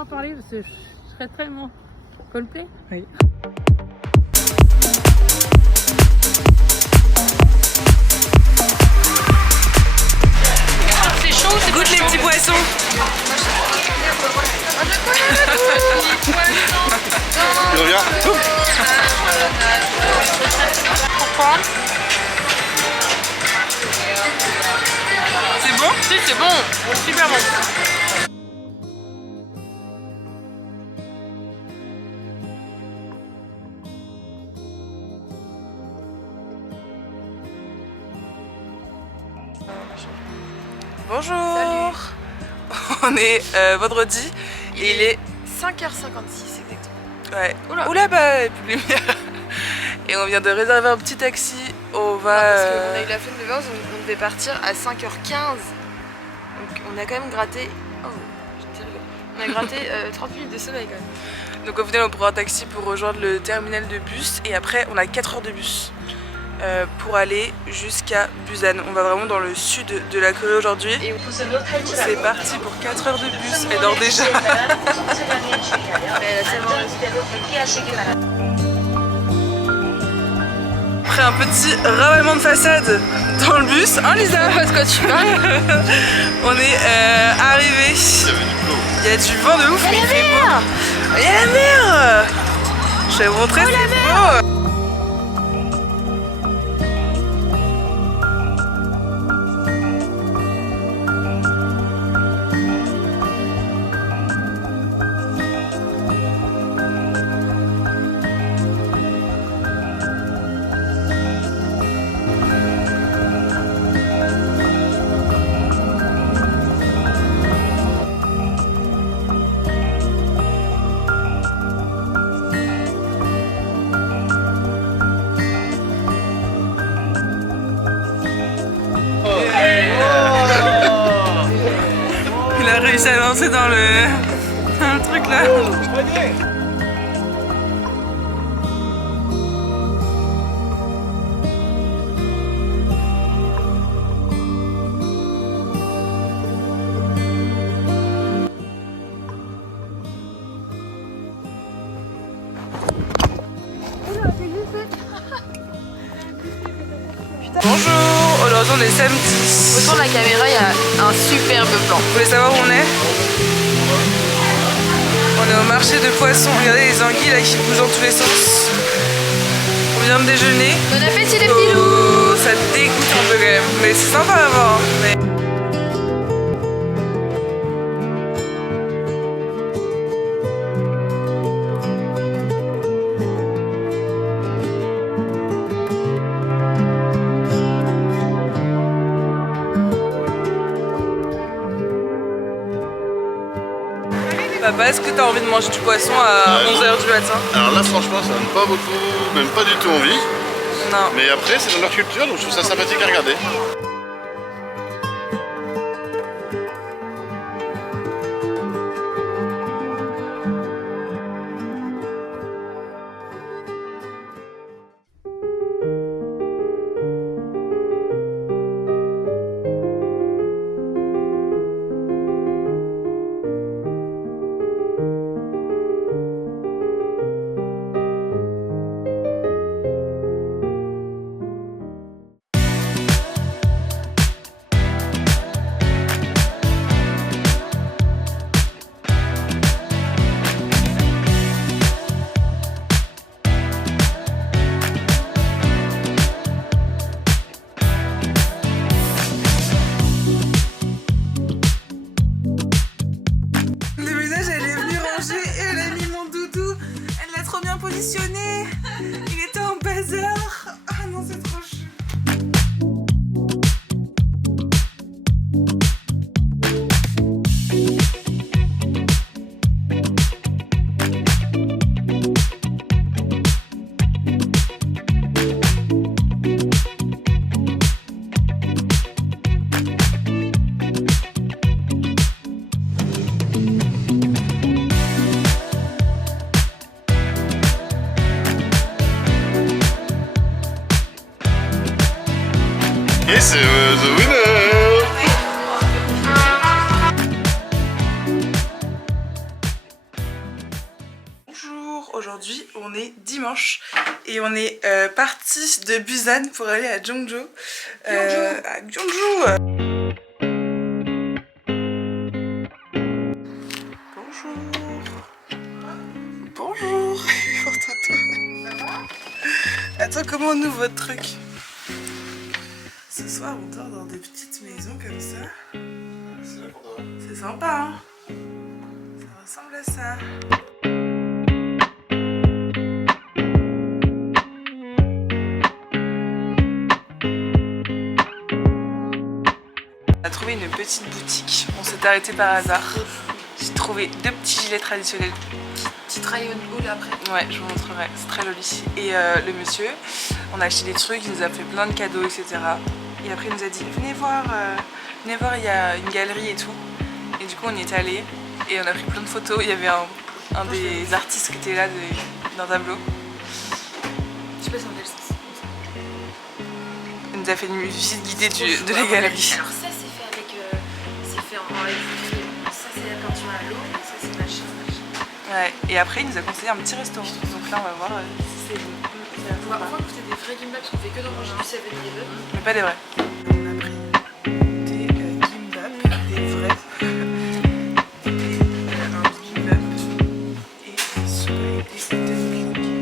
m'en parler parce que je serais tellement Coldplay. Oui. C'est chaud, c'est Goûte les petits poissons. Il revient. Pourquoi? C'est bon? Si, c'est bon, super bon. Bonjour. Salut. On est vendredi et il est 5h56 exactement. ouais. Oula. Oula bah plus de lumière. Et on vient de réserver un petit taxi. On va. Parce qu'on a eu la flemme de voir, on devait partir à 5h15. Donc on a quand même gratté. Oh, j'étais rigolo. On a gratté 30 minutes de sommeil quand même. Donc au final on prend un taxi pour rejoindre le terminal de bus et après on a 4 heures de bus pour aller jusqu'à Busan. On va vraiment dans le sud de la Corée aujourd'hui. Et C'est parti pour 4 heures de bus. Elle dort déjà. elle a tellement... Après un petit ravalement de façade dans le bus. Hein Lisa? De quoi tu parles? On est arrivé. Il y a du vent de ouf. Mais il fait beau. Il y a la mer. Je vais vous montrer, c'est beau. Il a réussi à lancer dans le truc là. Bonjour, aujourd'hui on est samedi. Autour de la caméra, il y a un superbe plan. Vous voulez savoir où on est? On est au marché de poissons. Regardez les anguilles là qui bougent dans tous les sens. On vient de déjeuner. Bon appétit les petits loups. Oh, ça dégoûte un peu quand même. Mais c'est sympa à voir. Hein. Mais... Papa, est-ce que tu as envie de manger du poisson à 11h du matin? Alors là, franchement, ça donne pas beaucoup, même pas du tout envie. Non. Mais après, c'est dans leur culture, donc je trouve ça sympathique à regarder. positionné. Il était en bazar. Ah non, c'est trop chou. Yes, the winner! aujourd'hui, on est dimanche et on est parti de Busan pour aller à Gyeongju. À Gyeongju. Bonjour. Bonjour. Attends, comment on ouvre votre truc? Ce soir, on dort dans des petites maisons comme ça. C'est sympa, hein? Ça ressemble à ça. On a trouvé une petite boutique. On s'est arrêté par hasard. J'ai trouvé 2 petits gilets traditionnels. Petit rayon haut là après. Ouais, je vous montrerai, c'est très joli. Et le monsieur, on a acheté des trucs, il nous a fait plein de cadeaux, etc. Et après il nous a dit venez voir, il y a une galerie et tout. Et du coup on y est allé et on a pris plein de photos. Il y avait un des artistes qui était là d'un tableau. Je sais pas si on a le sens. Il nous a fait une visite guidée de la galerie. Alors ça c'est fait avec, c'est fait en électrique. Ça c'est la peinture à l'eau, ça c'est machin. Ouais, et après il nous a conseillé un petit restaurant. Donc là on va voir si c'est bon. On va enfin goûter des vrais gimbap parce qu'on fait que d'en manger du 7-Eleven. Mais pas des vrais. On a pris des gimbap, des vrais. Un gimbap et des dumplings.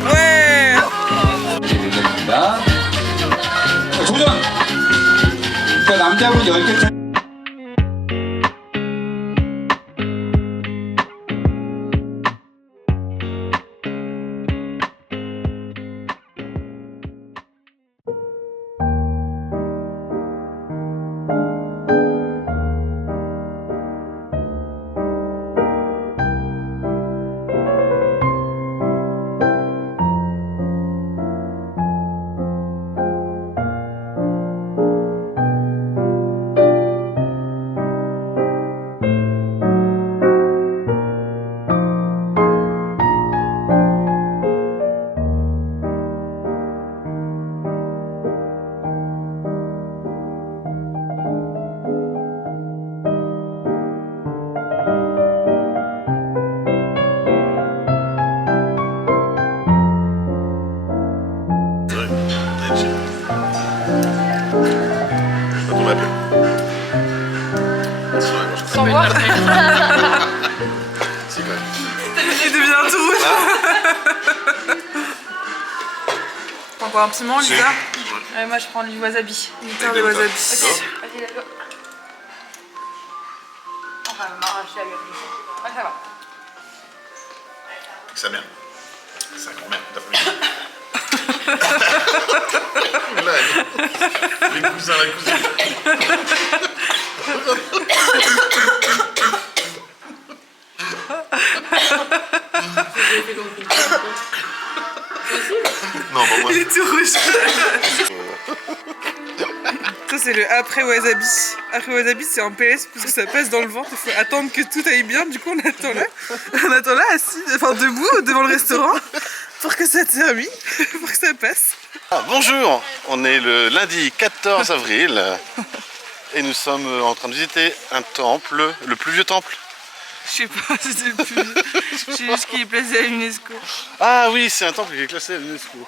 Ouais. 도전! 그 남자분 10개 차... Sans voir. Si, quand même. Il devient tout rouge. Encore un piment, Lisa? Ouais, moi je prends du wasabi. Une terre de wasabi. Vas-y, let's go. On va m'arracher la gueule. Ouais, ça va. Sa mère. Sa grand-mère, t'as là, les cousins, la cousine. Non, pas moi. Il est tout rouge. Ça c'est le après wasabi. Après wasabi c'est un PS parce que ça passe dans le ventre. Il faut attendre que tout aille bien. Du coup on attend là assis, enfin debout devant le restaurant pour que ça termine, pour que ça passe. Ah, bonjour, on est le lundi 14 avril et nous sommes en train de visiter un temple, le plus vieux temple. Je sais pas si c'est le plus vieux. Je sais juste qu'il est placé à l'UNESCO. Ah oui, c'est un temple qui est classé à l'UNESCO.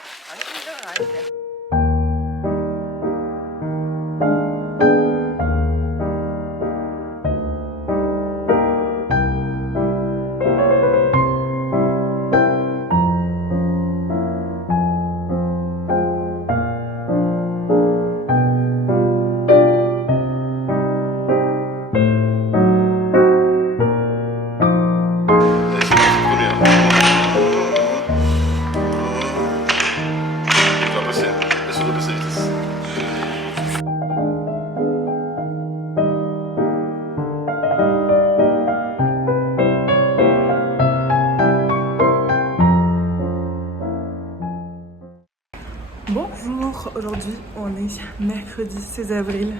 Bonjour, aujourd'hui on est mercredi 16 avril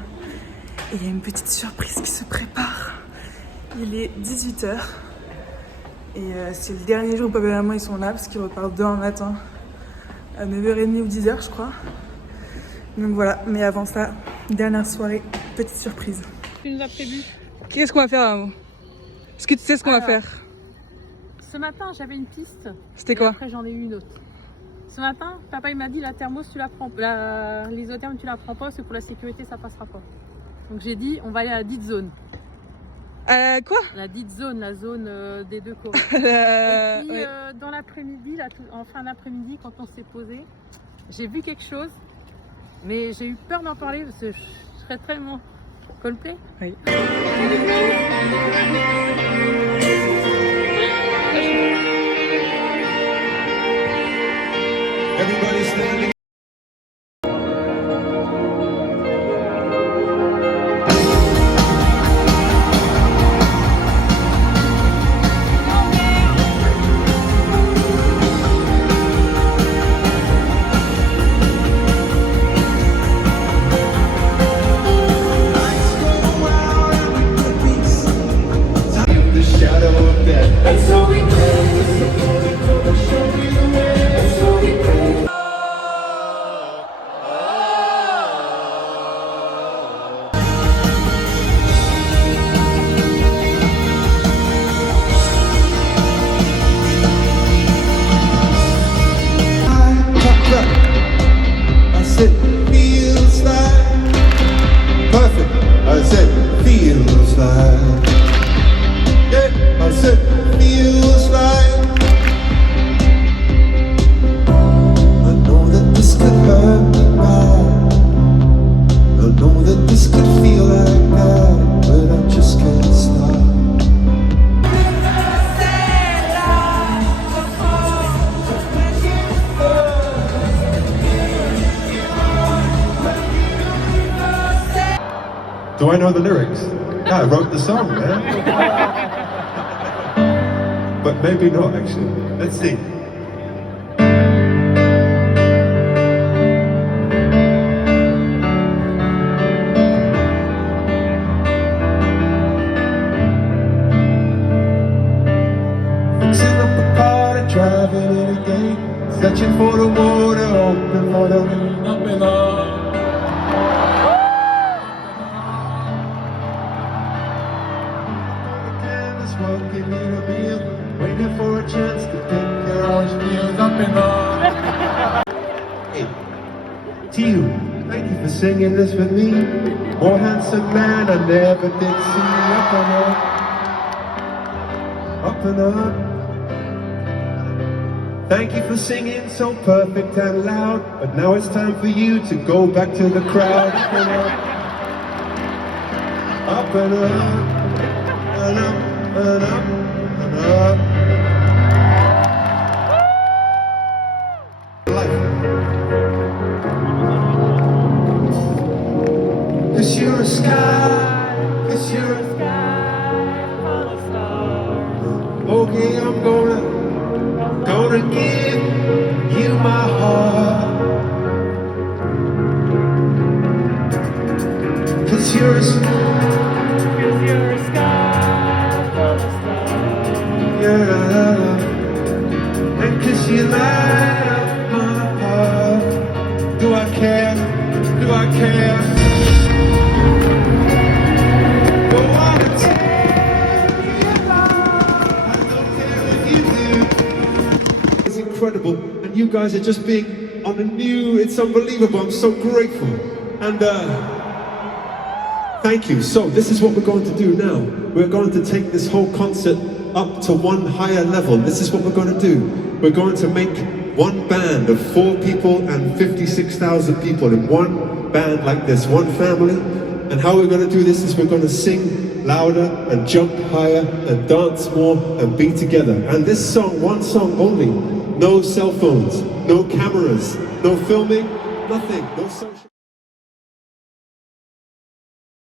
et il y a une petite surprise qui se prépare. Il est 18h et c'est le dernier jour où papa et maman ils sont là parce qu'ils repartent demain matin à 9h30 ou 10h je crois. Donc voilà, mais avant ça, dernière soirée, petite surprise. Tu nous as prévu. Qu'est-ce qu'on va faire Amo? Est-ce que tu sais ce qu'on va faire? Ce matin, j'avais une piste. C'était Et quoi? après, j'en ai eu une autre. Ce matin, papa il m'a dit la thermos, tu la prends. L'isotherme, tu la prends pas, parce que pour la sécurité, ça passera pas. Donc j'ai dit, on va aller à la dite zone. Quoi? La dite zone, la zone des deux Corées. Et puis, dans l'après-midi, en fin d'après-midi, quand on s'est posé, j'ai vu quelque chose, mais j'ai eu peur d'en parler parce que je serais tellement Coldplay. Oui. Everybody standing. The shadow of death. And so we pray. Show me the way. And so we pray. I said, feels like perfect. I said, feels like. Yeah, I said, feels like. I know that this could hurt me bad. I know that this could feel like that, but I just can't stop. Do I know the lyrics? Yeah, I wrote the song, man. But maybe not, actually. Let's see. Fixing up a car and driving it again. Searching for the water, hoping for the rain. Up and up. Smoking in a meal, waiting for a chance to pick your orange peels up in the. Hey, to you, thank you for singing this with me. More handsome man I never did see. Up and up, up and up. Thank you for singing so perfect and loud. But now it's time for you to go back to the crowd. Up and up, up and up, and up. And up, and up. Cause you're a sky, cause you're a sky full of stars. Okay, I'm gonna give you my heart. Cause you're a sky. Yeah, and cause you light up my heart. Do I care? Do I care? Go on and tell me I don't care if you do. It's incredible, and you guys are just being on a new. It's unbelievable. I'm so grateful, and thank you. So this is what we're going to do now. We're going to take this whole concert up to one higher level. This is what we're going to do. We're going to make one band of 4 people and 56,000 people in one band like this, one family. And how we're going to do this is we're going to sing louder and jump higher and dance more and be together. And this song, one song only, no cell phones, no cameras, no filming, nothing, no social.